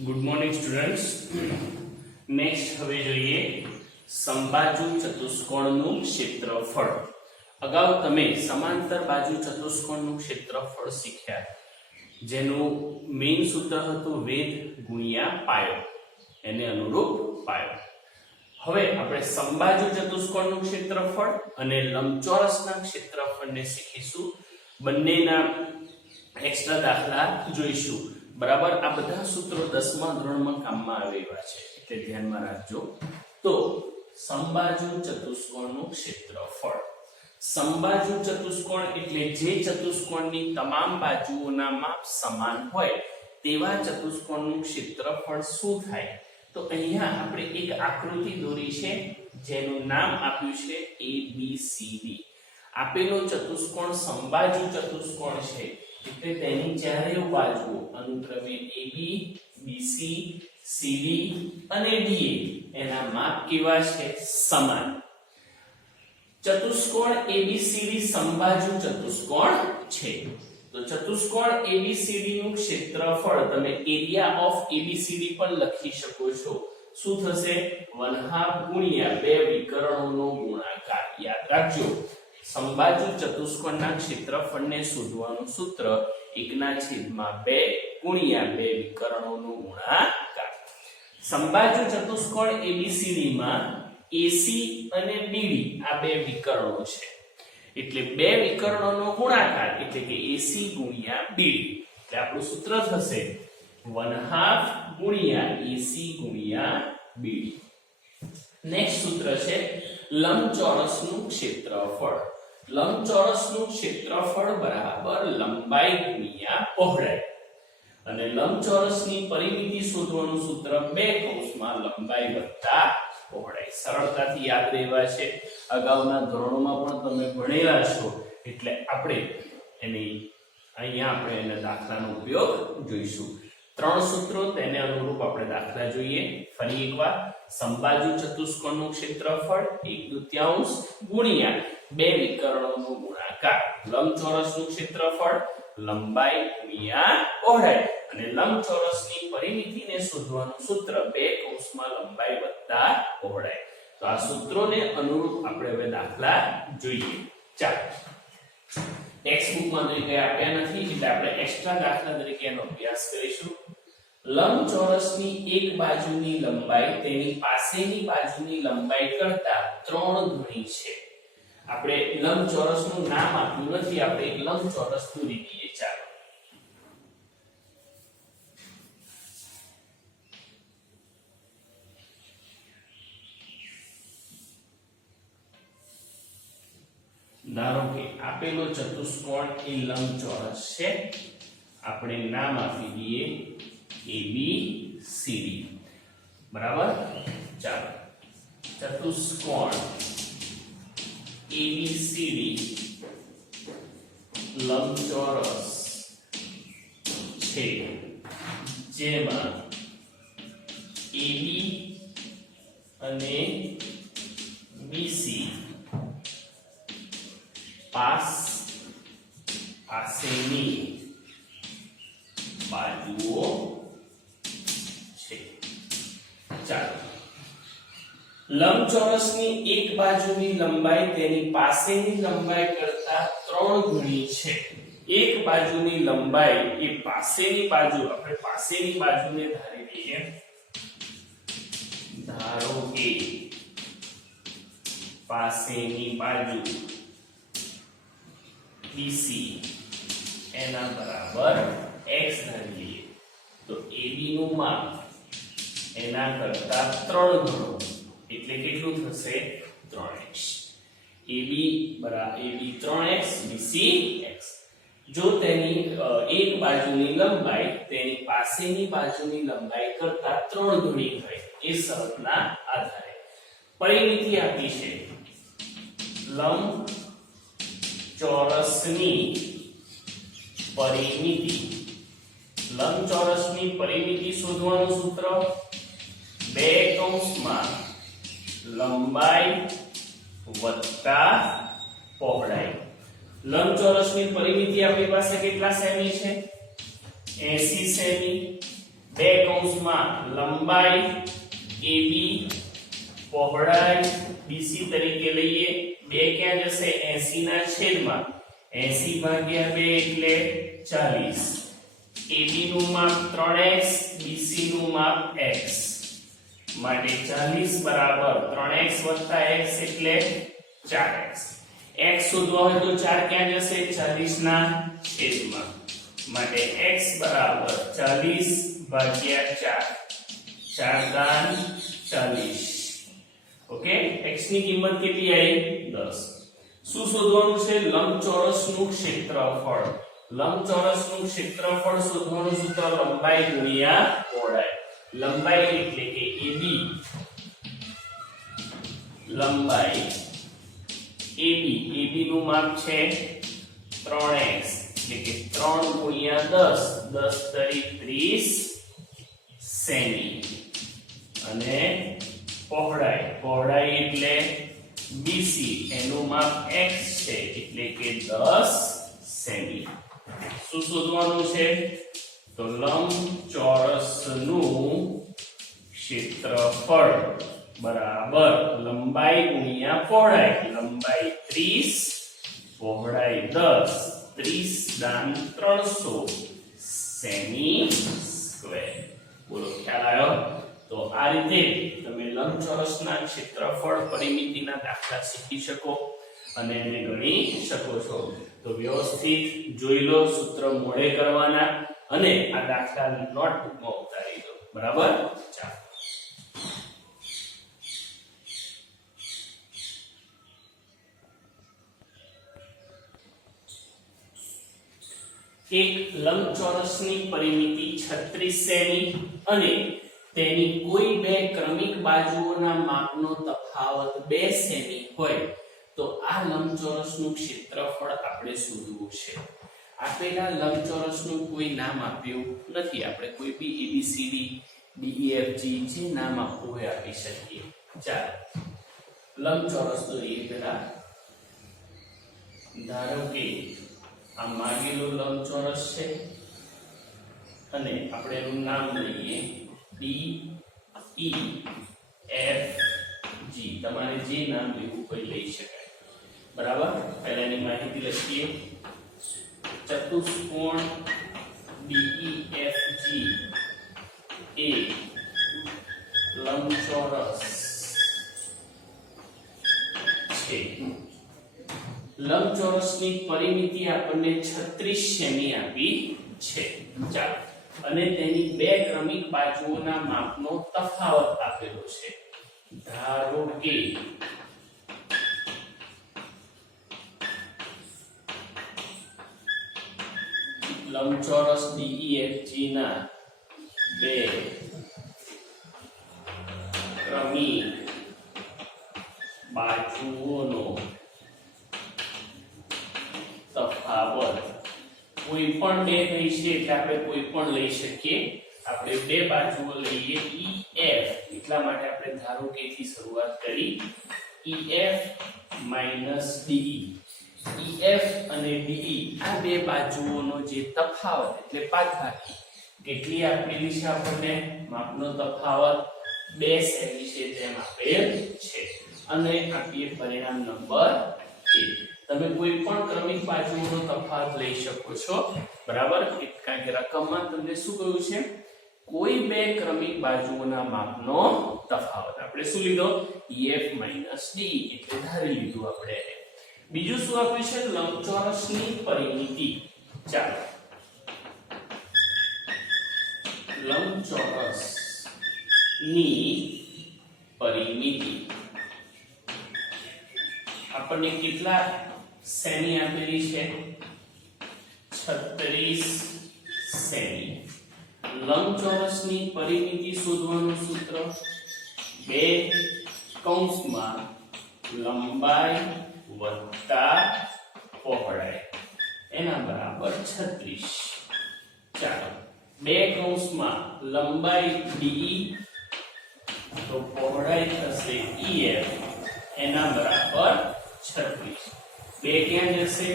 Good morning students. Next હવે જોઈએ સમબાજુ ચતુષ્કોણનું ક્ષેત્રફળ. અગાઉ તમે સમાંતર બાજુ ચતુષ્કોણનું ક્ષેત્રફળ શીખ્યા, જેનું મેઇન સૂત્ર હતું વેધ ગુણ્યા પાયો, એને અનુરૂપ પાયો. હવે આપણે સમબાજુ ચતુષ્કોણનું ક્ષેત્રફળ અને લંબચોરસના ક્ષેત્રફળને શીખીશું. બંનેના એક્સ્ટ્રા દાખલા જોઈશું. બરાબર, આ બધા સૂત્રો 10મા ધોરણમાં કામમાં આવેલા છે, એટલે ધ્યાનમાં રાખજો. તો સમબાજુ ચતુષ્કોણનું ક્ષેત્રફળ. સમબાજુ ચતુષ્કોણ એટલે જે ચતુષ્કોણની તમામ બાજુઓના માપ સમાન હોય તેવા ચતુષ્કોણનું ક્ષેત્રફળ શું થાય? તો અહીંયા આપણે એક આકૃતિ દોરી છે, જેનું નામ આપ્યું છે ABCD. આપેલો ચતુષ્કોણ સમબાજુ ચતુષ્કોણ છે, એટલે તેની ચારે બાજુઓ અનુક્રમે AB, BC, CD અને DA એના માપ કેવા છે? સમાન. ચતુષ્કોણ ABCD સમબાજુ ચતુષ્કોણ છે. તો ચતુષ્કોણ ABCD નું ક્ષેત્રફળ તમે એરિયા ઓફ ABCD પણ લખી શકો છો. શું થશે? 1/2 ગુણ્યા બે વિકર્ણોનો ગુણાકાર. યાદ રાખજો, સમબાજુ ચતુષ્કોણના ક્ષેત્રફળને શોધવાનું સૂત્ર 1/2 ગુણ્યા બે વિકર્ણોનો ગુણાકાર. સમબાજુ ચતુષ્કોણ ABCD માં AC અને BD આ બે વિકર્ણો છે, એટલે બે વિકર્ણોનો ગુણાકાર એટલે કે AC ગુણ્યા BD. એટલે આપણું સૂત્ર થશે 1/2 ગુણ્યા AC ગુણ્યા BD. નેક્સ્ટ સૂત્ર છે લંબચોરસનું ક્ષેત્રફળ. લંબચોરસનું ક્ષેત્રફળ બરાબર લંબાઈ ગુણ્યા પહોળાઈ. અને લંબચોરસની પરિમિતિ શોધવાનું સૂત્ર બે કૌંસમાં લંબાઈ વત્તા પહોળાઈ. સરળતાથી યાદ રહેવા છે, અગાઉના ધોરણોમાં પણ તમે ભણેલા છો, એટલે આપણે એના દાખલાનો ઉપયોગ જોઈશું. ત્રણ સૂત્રો, તેને અનુરૂપ આપણે દાખલા જોઈએ. ફરી એકવાર, સમબાજુ ચતુષ્કોણનું ક્ષેત્રફળ 1/2 ગુણ્યા બે વિકર્ણોનો ગુણાકાર. લંબચોરસનું ક્ષેત્રફળ લંબાઈ ગુણ્યા પહોળાઈ. અને લંબચોરસની પરિમિતિને શોધવાનું સૂત્ર બે કૌંસમાં લંબાઈ વત્તા પહોળાઈ. તો આ સૂત્રોને અનુરૂપ આપણે હવે દાખલા જોઈએ. ચાલો, ટેક્સ્ટ બુકમાં તો કંઈ આપ્યા નથી, એટલે આપણે એક્સ્ટ્રા દાખલા તરીકે એનો અભ્યાસ કરીશું. લંબચોરસની એક બાજુની લંબાઈ તેની પાસેની બાજુની લંબાઈ કરતા 3 ગણી છે. આપણે લંબચોરસનું નામ આપ્યું નથી, આપણે એક લંબચોરસ દોરી દઈએ. ચાલો, ધારો કે આપેલો ચતુષ્કોણ એ લંબચોરસ છે. આપણે નામ આપી દઈએ ABCD. બરાબર, ચાલો, ચતુષ્કોણ ABCD લંબચોરસ છે, જેમાં AB અને BC પાસેની બાજુઓ છે. ચાલો, લંબચોરસની એક બાજુની લંબાઈ તેની પાસેની લંબાઈ કરતા 3 ગણી છે. એક બાજુની લંબાઈ એ પાસેની બાજુ, આપણે પાસેની બાજુને ધારી લઈએ. ધારો કે પાસેની બાજુ BC એના બરાબર x ધારી લઈએ. તો AB નું માપ એના કરતા 3 ગણું, એટલે કેટલું થશે? 3x. AB 3x, BC x. જો તેની એક બાજુની લંબાઈ તેની પાસેની બાજુની લંબાઈ કરતા 3 ગણી હોય, એ શરતના આધારે પરિમિતિ આપી છે લંબચોરસની પરિમિતિ. લંબચોરસની પરિમિતિ શોધવાનું સૂત્ર બે કૌંસમાં લંબાઈ વત્તા પહોળાઈ. લંબચોરસની પરિમિતિ આપણી પાસે કેટલા સેમી છે? 80 સેમી. બે કૌંસમાં લંબાઈ AB પહોળાઈ BC તરીકે લઈએ. 2 ક્યાં જશે 80 ના છેદમાં 80 ભાગ્યા 2 એટલે 40. AB નું માપ 3x BC નું માપ x માટે 40 બરાબર 3x + x એટલે 4x. x શોધવા હોય તો 4 ક્યાં જશે 40 ના છેદમાં માટે x બરાબર 40 ભાગ્યા 4 4 40. ઓકે, x ની કિંમત કેટલી આવી 10. શું શોધવાનું છે લંબચોરસનું ક્ષેત્રફળ. લંબચોરસનું ક્ષેત્રફળ શોધવાનું સૂત્ર લંબાઈ ગુણ્યા પહોળાઈ. લંબાઈ એટલે કે AB લંબાઈ AB નું માપ છે 3x એટલે કે 3 ગુણ્યા 10 10 તરી 30 સેમી અને પહોળાઈ એટલે BC એનું માપ x છે એટલે કે 10 સેમી. શું શોધવાનું છે તો લંબચોરસનું ક્ષેત્રફળ બરાબર લંબાઈ ગુણ્યા પહોળાઈ. લંબાઈ 30 પહોળાઈ 10 30 દાન 300 સેમી સ્ક્વેર. બોલો ખ્યાલ આવ્યો? તો આ રીતે તમે લંબચોરસના ક્ષેત્રફળ પરિમિતિના દાખલા શીખી શકો અને એને ગણી શકો છો. તો વ્યવસ્થિત જોઈ લો, સૂત્ર મોઢે કરવાના અને આ દાખલા નોટબુકમાં ઉતારી દો. બરાબર? ચાલો. એક લંબચોરસની પરિમિતિ 36 સેમી અને તેની કોઈ બે ક્રમિક બાજુઓના માપનો તફાવત 2 સેમી હોય તો આ લંબચોરસનું ક્ષેત્રફળ આપણે શોધવું છે. આપેલા લંબચોરસનું કોઈ નામ આપ્યું નથી. આપણે કોઈ બી ABCD DEFG જે નામ આપવું હોય આપી શકીએ. ચાલો લંબચોરસ દોરીએ. પહેલા ધારો કે આ માગેલું લંબચોરસ છે અને આપણે એનું નામ લઈએ DEFG. તમારે જે નામ લેવું હોય લઈ શકાય. બરાબર? પહેલા એની માહિતી લખીએ. ચતુષ્કોણ DEFG એ લંબચોરસ છે. લંબચોરસની પરિમિતિ આપણને 36 સેમી આપી છે. ચાલો, અને તેની બે ક્રમિક બાજુઓના માપનો તફાવત આપેલો છે. ધારો કે લંબચોરસ DEFG ના બે ક્રમિક બાજુઓનો તફાવત કોઈ પણ બે થઈ છે એટલે આપણે કોઈ પણ લઈ શકીએ. આપણે બે બાજુઓ લઈએ EF એટલા માટે આપણે ધારો કે થી શરૂઆત કરી. EF - DE. EF અને DE આ બે બાજુઓનો જે તફાવત એટલે બાદબાકી કેટલી આપેલી છે આપણને માપનો તફાવત 2 સેમી છે તેમ આપેલ છે અને આપીએ પરિણામ નંબર 1. તમે કોઈ પણ ક્રમિક બાજુઓનો તફાવત લઈ શકો છો. બરાબર? કારણ કે રકમમાં તમને શું કહ્યું છે કોઈ બે ક્રમિક બાજુઓના માપનો તફાવત. આપણે શું લીધો EF - DE એટલે ધારી લીધું આપણે. બીજું શું આપ્યું છે લંબચોરસની પરિમિતિ. ચાલો લંબચોરસની પરિમિતિ આપણને કેટલા સેમી આપેલી છે 36 સેમી. લંબચોરસની પરિમિતિ શોધવાનું સૂત્ર 2 કૌંસમાં લંબાઈ વત્તા પહોળાઈ એના બરાબર 36. ચાલો 2 કૌંસમાં લંબાઈ DE તો પહોળાઈ થશે EF એના બરાબર 36. 2 ક્યાં જશે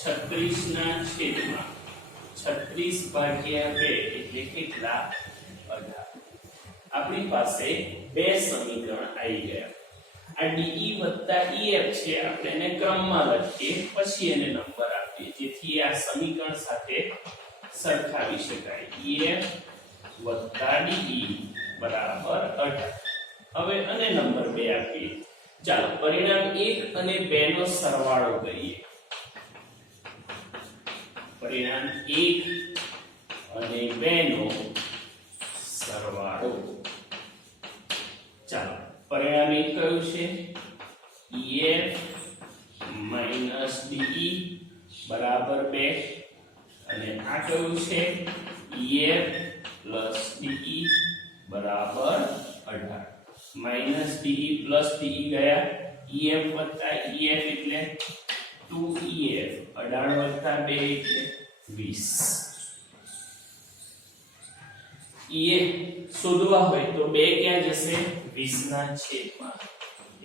36 ના છેદમાં 36 ભાગ્યા 2 એટલે કેટલા 18 આપણી પાસે બે સમીકરણ આવી ગયા આ de ef છે આપણે એને ક્રમમાં લખીએ પછી એને નંબર આપીએ જેથી આ સમીકરણ સાથે સરખાવી શકાય ef de બરાબર 18 હવે અને નંબર 2 આપીએ ચાલો પરિણામ 1 અને 2 નો સરવાળો કરીએ પરિણામ 1 અને 2 નો સરવાળો ચાલો પરિણામ 1 કયું છે ef de બરાબર 2 અને આ કયું છે ef de બરાબર 18 -de de ગયા ef એટલે 2ef 18 2 એટલે 20 ef શોધવા હોય તો 2 ક્યાં જશે 20 ના છેદમાં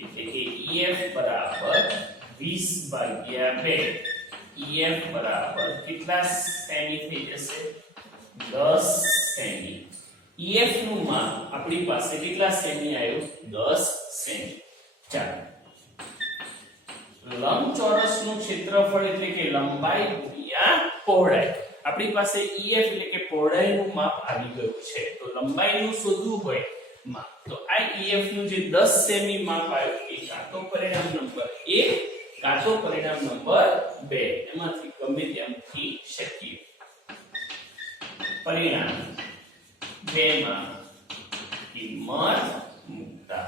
એટલે કે ef બરાબર 20 ભાગ્યા 2 ef બરાબર કેટલા સેમી થઈ જશે 10 સેમી ef નું માપ આપણી પાસે કેટલા સેમી આવ્યું 10 સેમી ચાલો લંબચોરસનું ક્ષેત્રફળ એટલે કે લંબાઈ ગુણ્યા પહોળાઈ આપણી પાસે ef એટલે કે પહોળાઈનું માપ આવી ગયું છે તો લંબાઈનું શોધવું હોય માપ તો આ ef નું જે 10 સેમી માપ આવ્યું એ કાં તો પરિણામ નંબર 1 કાં તો પરિણામ નંબર 2 એમાંથી ગમે તે મૂકી શકીએ પરિણામ 2 માં કિંમત મૂકતા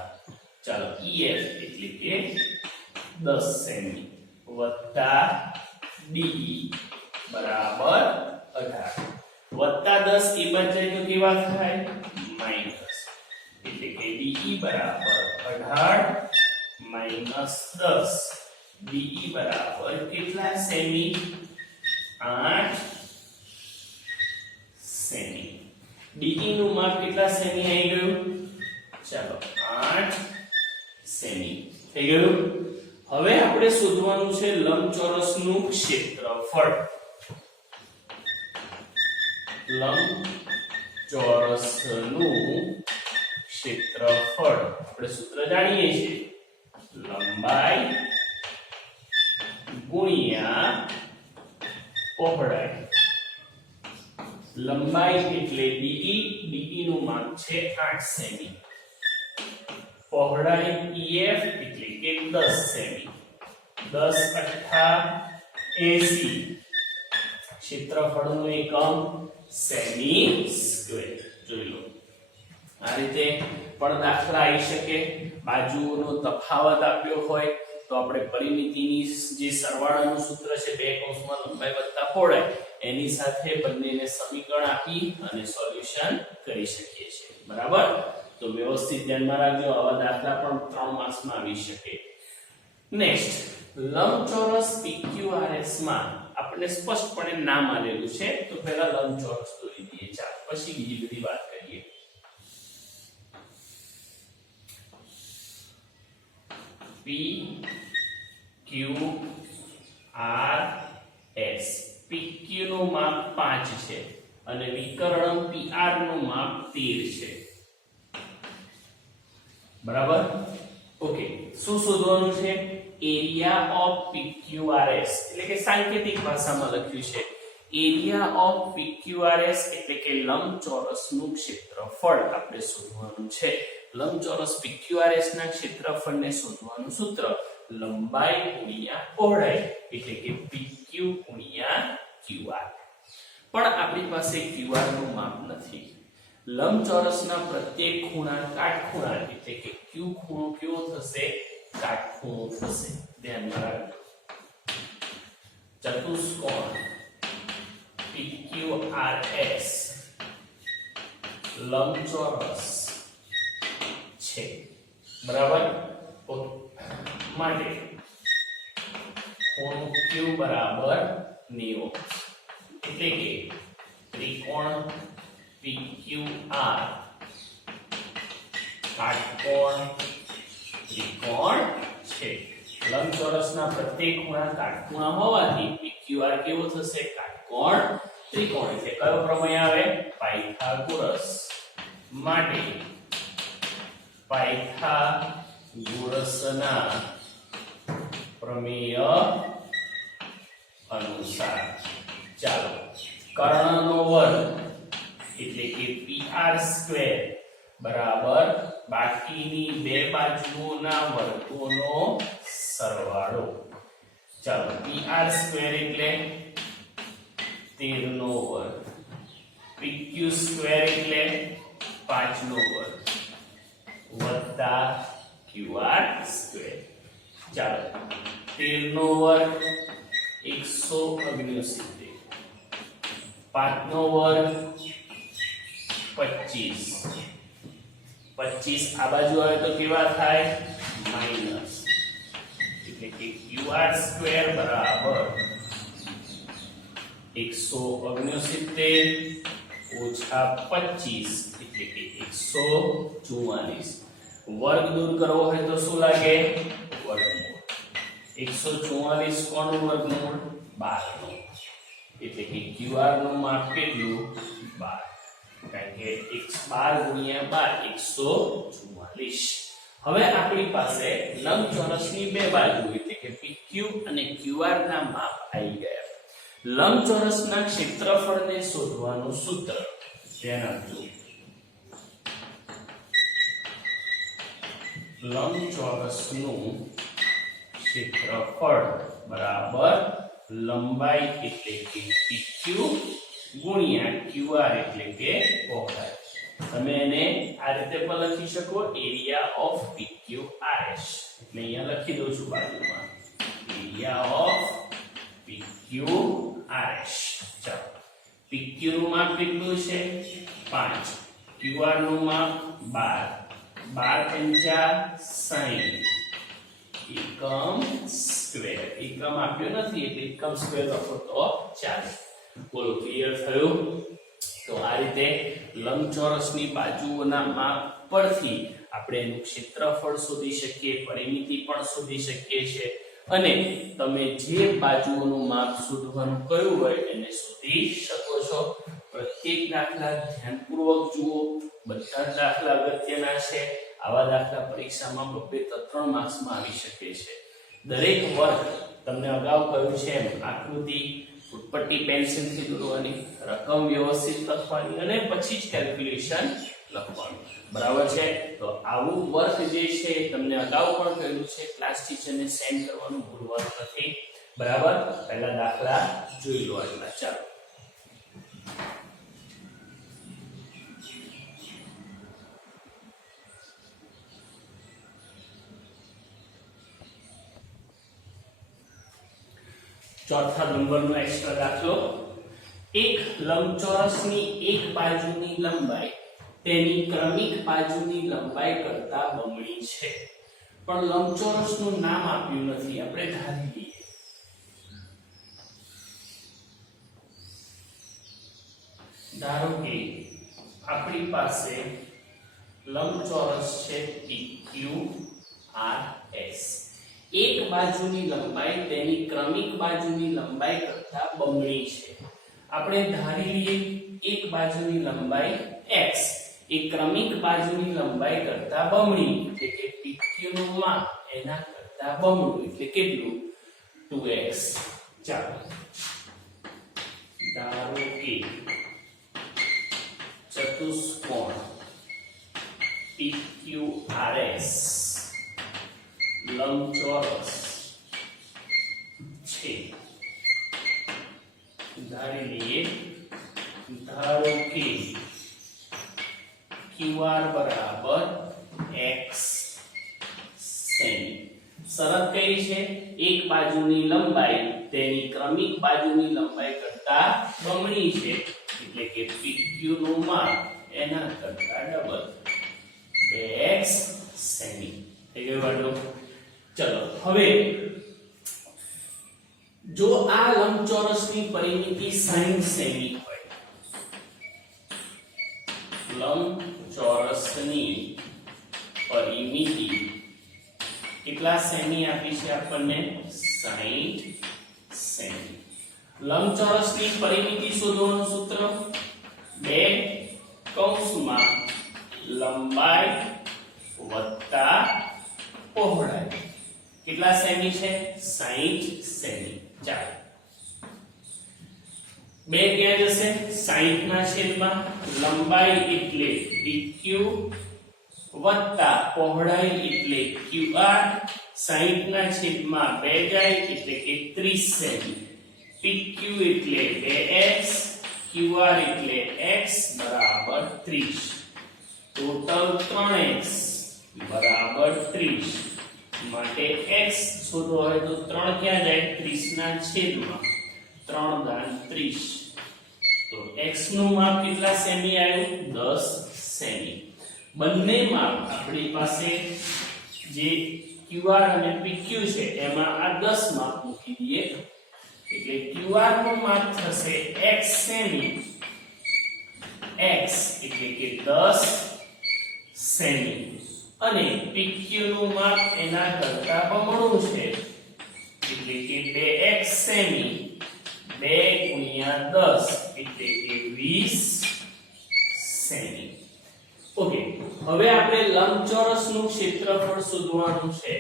ચાલો ef એટલે કે 10 સેમી વત્તા de બરાબર 18 વત્તા 10 એ બાદ જાય તો કેવા થાય માઈનસ એટલે કે de બરાબર 18 માઈનસ 10 de બરાબર કેટલા સેમી 8 સેમી de નું માપ કેટલા સેમી આવી ગયું ચાલો 8 સેમી થઈ ગયું હવે આપણે શોધવાનું છે લંબચોરસનું ક્ષેત્રફળ લંબચોરસનું ક્ષેત્રફળ આપણે સૂત્ર જાણીએ છીએ લંબાઈ ગુણ્યા પહોળાઈ લંબાઈ એટલે de નું માપ છે 8 સેમી પહોળાઈ ef એટલે કે 10 સેમી 10 8 80 ક્ષેત્રફળનું એકમ સેમી સ્ક્વેર જોઈ લો આ રીતે પણ દાખલા આવી શકે બાજુઓનો તફાવત આપ્યો હોય તો આપણે પરિમિતિની જે સરવાળાનું સૂત્ર છે બે કૌંસમાં લંબાઈ વત્તા પહોળાઈ એની સાથે બંનેને સમીકરણ આપી અને સોલ્યુશન કરી શકીએ છીએ બરાબર તો વ્યવસ્થિત ધ્યાનમાં રાખજો આવા દાખલા પણ 3 માર્ક્સમાં આવી શકે નેક્સ્ટ લંબચોરસ PQRS માં આપણે સ્પષ્ટપણે નામ આલેલું છે તો પહેલા લંબચોરસ દોરી દઈએ ચાલો પછી બીજી બધી વાત કરીએ PQRS PQ નું માપ 5 છે અને વિકર્ણ PR નું માપ 13 છે બરાબર ઓકે શું શોધવાનું છે એરિયા ઓફ PQRS એટલે કે સાંકેતિક ભાષામાં લખ્યું છે એરિયા ઓફ PQRS એટલે કે લંબચોરસનું ક્ષેત્રફળ આપણે શોધવાનું છે લંબચોરસ PQRS ના ક્ષેત્રફળને શોધવાનું સૂત્ર લંબાઈ ગુણ્યા પહોળાઈ એટલે કે PQ ગુણ્યા QR પણ આપણી પાસે QR નું માપ નથી લંબચોરસના પ્રત્યેક ખૂણા કાટખૂણા એટલે કે Q ખૂણો કેવો થશે કાટખૂણો થશે ધ્યાનમાં રાખજો ચતુષ્કોણ PQRS લંબચોરસ છે બરાબર માટે ખૂણો Q બરાબર 90 એટલે કે ત્રિકોણ PQR કાટકોણ ત્રિકોણ છે લંબચોરસના પ્રત્યેક ખૂણા કાટખૂણા હોવાથી PQR કેવો થશે કાટકોણ ત્રિકોણ એટલે કયો પ્રમેય આવે પાયથાગોરસ માટે પાયથાગોરસના પ્રમેય અનુસાર ચાલો કર્ણનો વર્ગ એટલે કે pr² બરાબર બાકીની બે બાજુઓના વર્ગોનો સરવાળો. ચાલો pr² એટલે 13 નો વર્ગ, pq² એટલે 5 નો વર્ગ વત્તા qr². ચાલો 13 નો વર્ગ 169, 5 નો વર્ગ 25, 25 આ બાજુ આવે તો કેવા થાય માઈનસ, એટલે કે qr² બરાબર 169 ઓછા 25 એટલે કે 144. વર્ગ દૂર કરવો હોય તો શું લાગે વર્ગમૂળ. 144 કોનું વર્ગમૂળ 12 નું, એટલે કે qr નું માપ કેટલું 12, કારણ કે 12 ગુણ્યા 12 144. હવે આપણી પાસે લંબચોરસની બે બાજુ એટલે કે pq અને qr ના માપ આવી ગયા. લંબચોરસના ક્ષેત્રફળને શોધવાનું સૂત્ર ધ્યાન આપજો. લંબચોરસનું ક્ષેત્રફળ બરાબર લંબાઈ એટલે કે pq ગુણ્યા qr એટલે કે પહોળાઈ. તમે એને આ રીતે પણ લખી શકો એરિયા ઓફ pqrs, એટલે અહીંયા લખી દઉં છું બાજુમાં એરિયા ઓફ pqrs. ચાલો pq નું માપ કેટલું છે 5, qr નું માપ 12, 12 એકમ સ્ક્વેર. એકમ આપ્યો નથી એટલે એકમ સ્ક્વેર લખો તો ચાલે. બોલો ક્લિયર થયું? તો આ રીતે લંબચોરસની બાજુઓના માપ પરથી આપણે એનું ક્ષેત્રફળ શોધી શકીએ, પરિમિતિ પણ શોધી શકીએ છીએ, અને તમે જે બાજુઓનું માપ શોધવાનું કહ્યું હોય એને શોધી શકો છો. પ્રત્યેક દાખલા ધ્યાનપૂર્વક જુઓ, બધા જ દાખલા અગત્યના છે. આવા દાખલા પરીક્ષામાં 2 થી 3 માર્ક્સમાં આવી શકે છે. દરેક વર્ગ તમને અગાઉ કહ્યું છે એમ આકૃતિ ફૂટપટ્ટી પેન્સિલથી દોરવાની, રકમ વ્યવસ્થિત લખવાની અને પછી જ કેલ્ક્યુલેશન લખવાનું. બરાબર છે? તો આવું વર્ક જે છે તમને અગાઉ પણ કહ્યું છે, ક્લાસ ટીચરને સેન્ડ કરવાનું ભૂલવાનું નથી. બરાબર? પહેલા દાખલા જોઈ લો આટલા. ચાલો ચોથા નંબરનો એક્સ્ટ્રા દાખલો. એક લંબચોરસની એક બાજુની લંબાઈ તેની ક્રમિક બાજુની લંબાઈ કરતા બમણી છે, પણ લંબચોરસનું નામ આપ્યું નથી. આપણે ધારી લઈએ. ધારો કે આપણી પાસે લંબચોરસ છે PQRS. એક બાજુની લંબાઈ તેની ક્રમિક બાજુની લંબાઈ કરતા બમણી છે. આપણે ધારી લઈએ એક બાજુની લંબાઈ x એ ક્રમિક બાજુની લંબાઈ કરતા બમણી, એટલે કે PQ નું માપ એના કરતા બમણું, એટલે કેટલું 2x. ચાલો ધારો કે ચતુષ્કોણ PQRS લંબચોરસ છે. ધારી લઈએ, ધારો કે QR બરાબર x સેમી. શરત કઈ છે? એક બાજુની લંબાઈ તેની ક્રમિક બાજુની લંબાઈ કરતા બમણી છે, એટલે કે PQ નું માપ એના કરતા ડબલ 2x સેમી. થઈ ગયું આટલું? ચલો હવે જો આ લંબચોરસની પરિમિતિ 60 સેમી હોય, લંબચોરસની પરિમિતિ કેટલા સેમી આપી છે આપણને 60 સેમી. લંબચોરસની પરિમિતિ શોધવાનું સૂત્ર 2 કૌંસમાં પહોળાઈ કેટલા સેમી છે 60 સેમી ચાલો બે ક્યાં જશે 60 ના છેદમાં લંબાઈ એટલે PQ વત્તા પહોળાઈ એટલે QR 60 ના છેદમાં 2 જાય એટલે કે 30 સેમી PQ એટલે 2x QR એટલે x બરાબર 30 ટોટલ 3x બરાબર 30 માટે x શોધવો હોય તો 3 ક્યાં જાય 30 ના છેદમાં 3 દાન 30 તો x નું માપ કેટલા સેમી આવ્યું 10 સેમી બંને માપ આપણી પાસે જે QR અને PQ છે એમાં આ 10 માપ મૂકી દઈએ એટલે QR નું માપ થશે x સેમી x એટલે કે 10 સેમી અને PQ નું માપ એના કરતા બમણું છે એટલે કે 2x સેમી 2 ગુણ્યા 10 એટલે કે 20 સેમી ઓકે હવે આપણે લંબચોરસનું ક્ષેત્રફળ શોધવાનું છે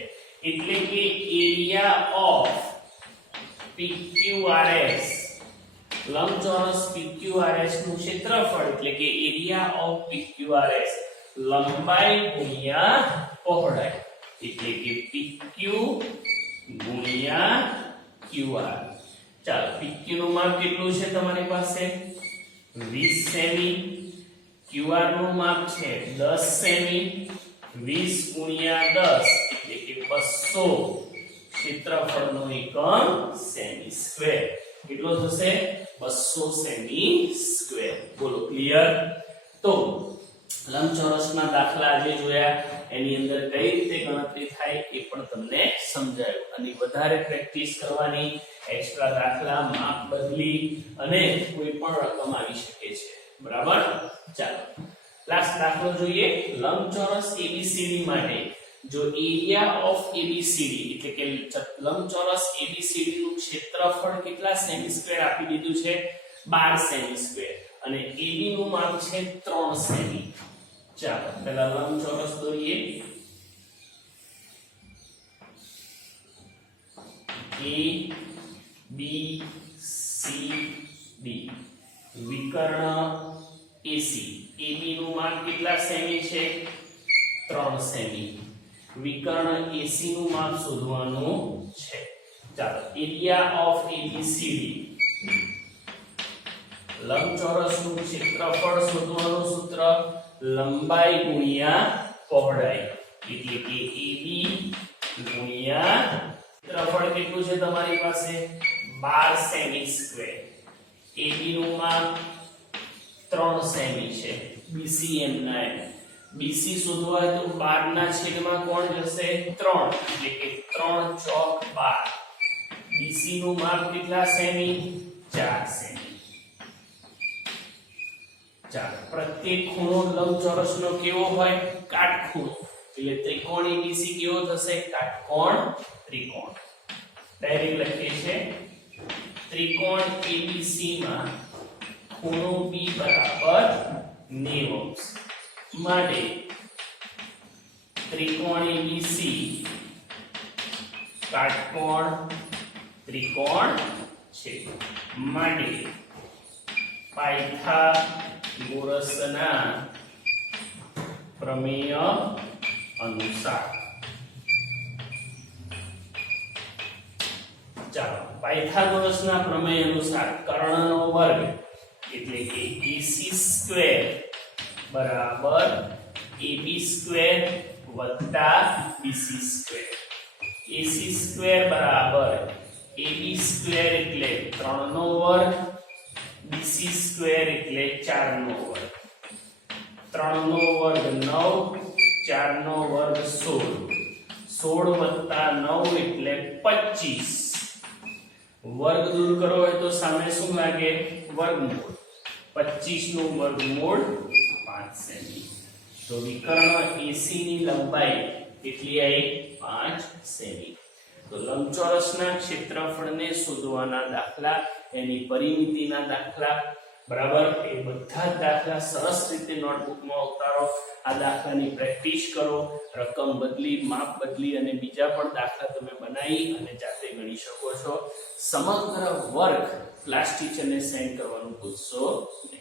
એટલે કે એરિયા ઓફ PQRS લંબચોરસ PQRS નું ક્ષેત્રફળ એટલે કે એરિયા ઓફ PQRS લંબાઈ ગુણ્યા પહોળાઈ એટલે કે PQ ગુણ્યા QR ચાલો PQ નું માપ કેટલું છે તમારી પાસે 20 સેમી QR નું માપ છે 10 સેમી 20 ગુણ્યા 10 એટલે કે 200 ક્ષેત્રફળનો એકમ સેમી સ્ક્વેર કેટલો થશે 200 સેમી સ્ક્વેર બોલો ક્લિયર તો લંબચોરસના દાખલા જે જોયા એની અંદર કઈ રીતે ગણતરી થાય એ પણ તમને સમજાયું અને વધારે પ્રેક્ટિસ કરવાની એક્સ્ટ્રા દાખલા માપ બદલી અને કોઈ પણ રકમ આવી શકે છે બરાબર ચાલો લાસ્ટ દાખલો જોઈએ લંબચોરસ ABCD માટે જો એરિયા ઓફ ABCD એટલે કે લંબચોરસ ABCD નું ક્ષેત્રફળ કેટલા સેમી સ્ક્વેર આપી દીધું છે 12 સેમી સ્ક્વેર અને AB નું માપ છે 3 સેમી ચાલો પહેલા લંબચોરસ દોરીએ A B C D વિકર્ણ AC AB નું માપ કેટલા સેમી છે 3 સેમી વિકર્ણ AC નું માપ શોધવાનું છે ચાલો એરિયા ઓફ ABCD લંબચોરસનું ક્ષેત્રફળ શોધવાનું સૂત્ર લંબાઈ ગુણ્યા પહોળાઈ એટલે કે AB ગુણ્યા ક્ષેત્રફળ કેટલું છે તમારી પાસે 12 સેમી સ્ક્વેર AB નું માપ 3 સેમી છે BC એમના એમ BC શોધવા હોય તો 12 ના છેદમાં કોણ જશે 3 એટલે કે 3 ચોક 12 BC નું માપ કેટલા સેમી 4 સેમી ચાલો પ્રત્યેક ખૂણો લંબચોરસનો કેવો હોય કાટખૂણો એટલે ત્રિકોણ ABC કેવો થશે કાટકોણ ત્રિકોણ ડાયરેક્ટ લખીએ છે ત્રિકોણ ABC માં ખૂણો B બરાબર 90 માટે ત્રિકોણ ABC કાટકોણ ત્રિકોણ છે માટે પાયથાગોરસના પ્રમેય અનુસાર ચાલો પાયથાગોરસના પ્રમેય અનુસાર કર્ણનો વર્ગ એટલે કે AC સ્ક્વેર બરાબર AB સ્ક્વેર વત્તા BC સ્ક્વેર AC સ્ક્વેર બરાબર AB સ્ક્વેર એટલે 3 નો વર્ગ BC સ્ક્વેર એટલે 4 નો વર્ગ 3 નો વર્ગ 9 4 નો વર્ગ 16 16 વત્તા 9 એટલે 25 વર્ગ દૂર કરો હોય તો સામે શું લાગે વર્ગમૂળ 25 નું વર્ગમૂળ 5 સેમી તો વિકર્ણ AC ની લંબાઈ કેટલી આવી 5 સેમી તો લંબચોરસના ક્ષેત્રફળને શોધવાના દાખલા એની પરિમિતિના દાખલા બરાબર. એ બધા જ દાખલા સરસ રીતે નોટબુકમાં ઉતારો. આ દાખલાની પ્રેક્ટિસ કરો. રકમ બદલી, માપ બદલી અને બીજા પણ દાખલા તમે બનાવી અને જાતે ગણી શકો છો. સમગ્ર વર્ક ક્લાસ ટીચરને સેન્ડ કરવાનું ભૂલશો નહીં.